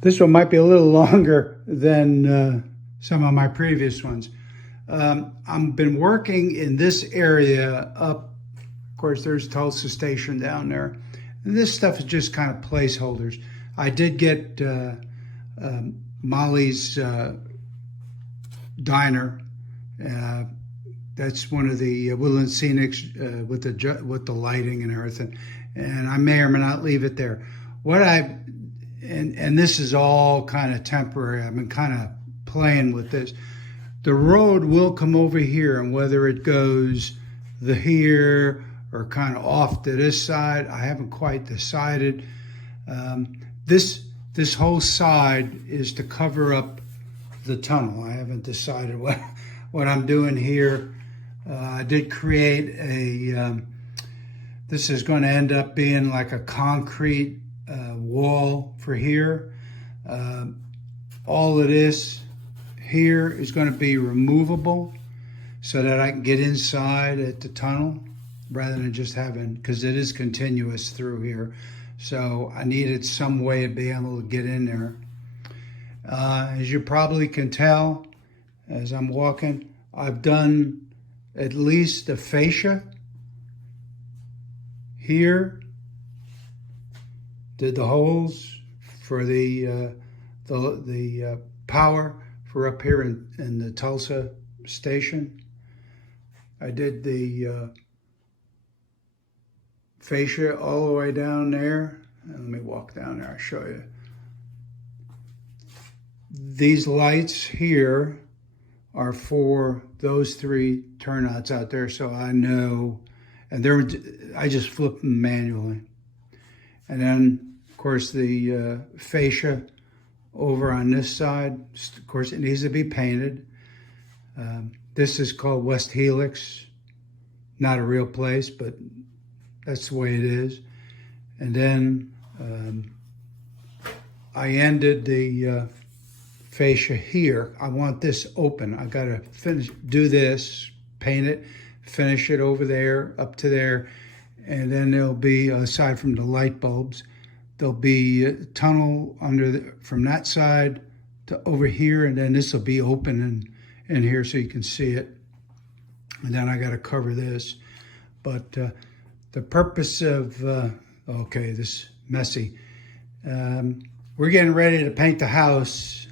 This one might be a little longer than some of my previous ones. I've been working in this area up, of course, there's Tulsa Station down there. And this stuff is just kind of placeholders. I did get Molly's Diner. That's one of the Woodland Scenics with the lighting and everything. And I may or may not leave it there. And this is all kind of temporary. I've been kind of playing with this. The road will come over here, and whether it goes here or kind of off to this side, I haven't quite decided. This whole side is to cover up the tunnel. I haven't decided what I'm doing here. I did create this is going to end up being like a concrete wall for here. All of this here is going to be removable so that I can get inside at the tunnel rather than just having, because it is continuous through here. So I needed some way to be able to get in there. As you probably can tell, as I'm walking, I've done at least the fascia here. Did the holes for the power for up here in the Tulsa station. I did the fascia all the way down there. Let me walk down there, I'll show you. These lights here are for those three turnouts out there, so I know, and I just flip them manually. And then, of course, the fascia over on this side, of course, it needs to be painted. This is called West Helix. Not a real place, but that's the way it is. And then I ended the fascia here. I want this open. I gotta do this, paint it, finish it over there, up to there. And then there'll be, aside from the light bulbs, there'll be a tunnel from that side to over here, and then this will be open in here so you can see it. And then I got to cover this. But the purpose of, okay, this messy. We're getting ready to paint the house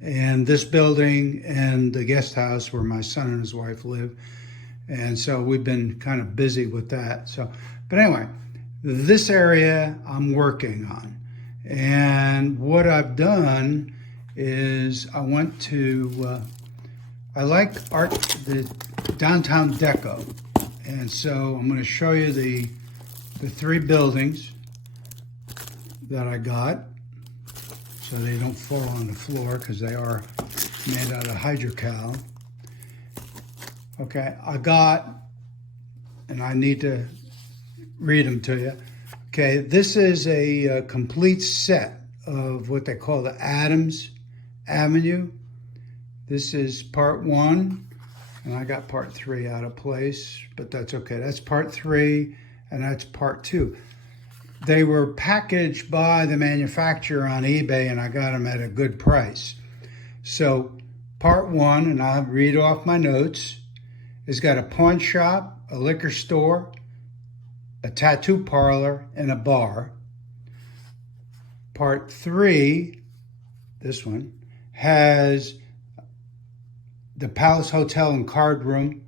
and this building and the guest house where my son and his wife live. And so we've been kind of busy with that. But anyway, this area I'm working on. And what I've done is I went to, I like the Downtown Deco. And so I'm going to show you the three buildings that I got so they don't fall on the floor because they are made out of hydrocal. Okay, I got, and I need to read them to you. Okay, this is a complete set of what they call the Adams Avenue. This is part one, and I got part three out of place, but that's okay. That's part three, and that's part two. They were packaged by the manufacturer on eBay, and I got them at a good price. So part one, and I'll read off my notes, has got a pawn shop, a liquor store, a tattoo parlor, and a bar. Part three, this one, has the Palace Hotel and Card Room,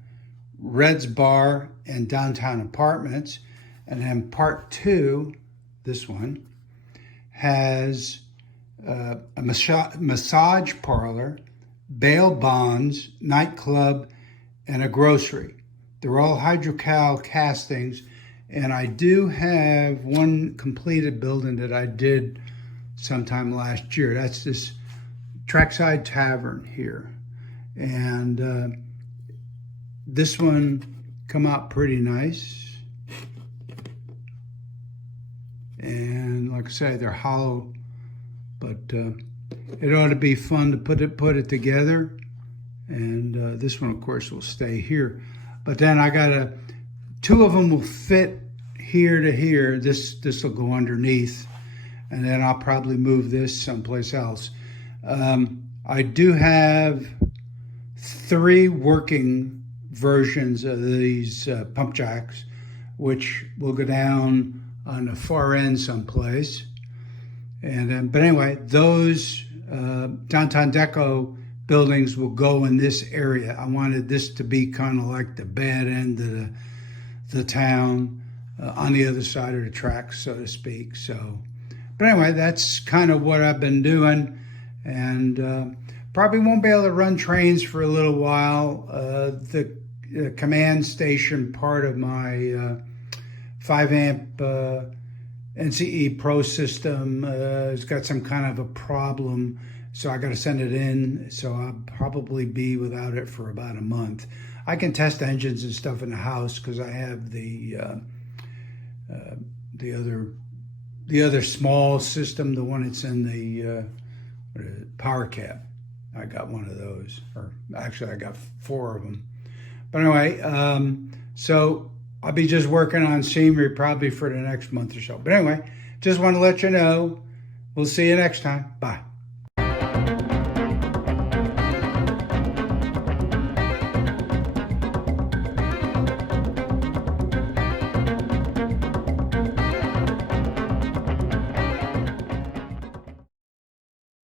Red's Bar, and Downtown Apartments. And then part two, this one, has a massage parlor, bail bonds, nightclub, and a grocery. They're all hydrocal castings. And I do have one completed building that I did sometime last year. That's this Trackside Tavern here. And this one come out pretty nice. And like I say, they're hollow, but it ought to be fun to put it together. And this one, of course, will stay here. But then I got two of them will fit here to here. This will go underneath. and then I'll probably move this someplace else. I do have 3 working versions of these pump jacks, which will go down on the far end someplace. And but anyway, those Downtown Deco buildings will go in this area. I wanted this to be kind of like the bad end of the town, on the other side of the tracks, so to speak. So, but anyway, that's kind of what I've been doing, and probably won't be able to run trains for a little while. The command station part of my 5-amp NCE Pro system has got some kind of a problem, so I got to send it in. So I'll probably be without it for about a month. I can test engines and stuff in the house because I have the other small system, the one that's in the power cab. I got one of those, or actually I got 4 of them. But anyway, so I'll be just working on scenery probably for the next month or so. But anyway, just want to let you know. We'll see you next time. Bye.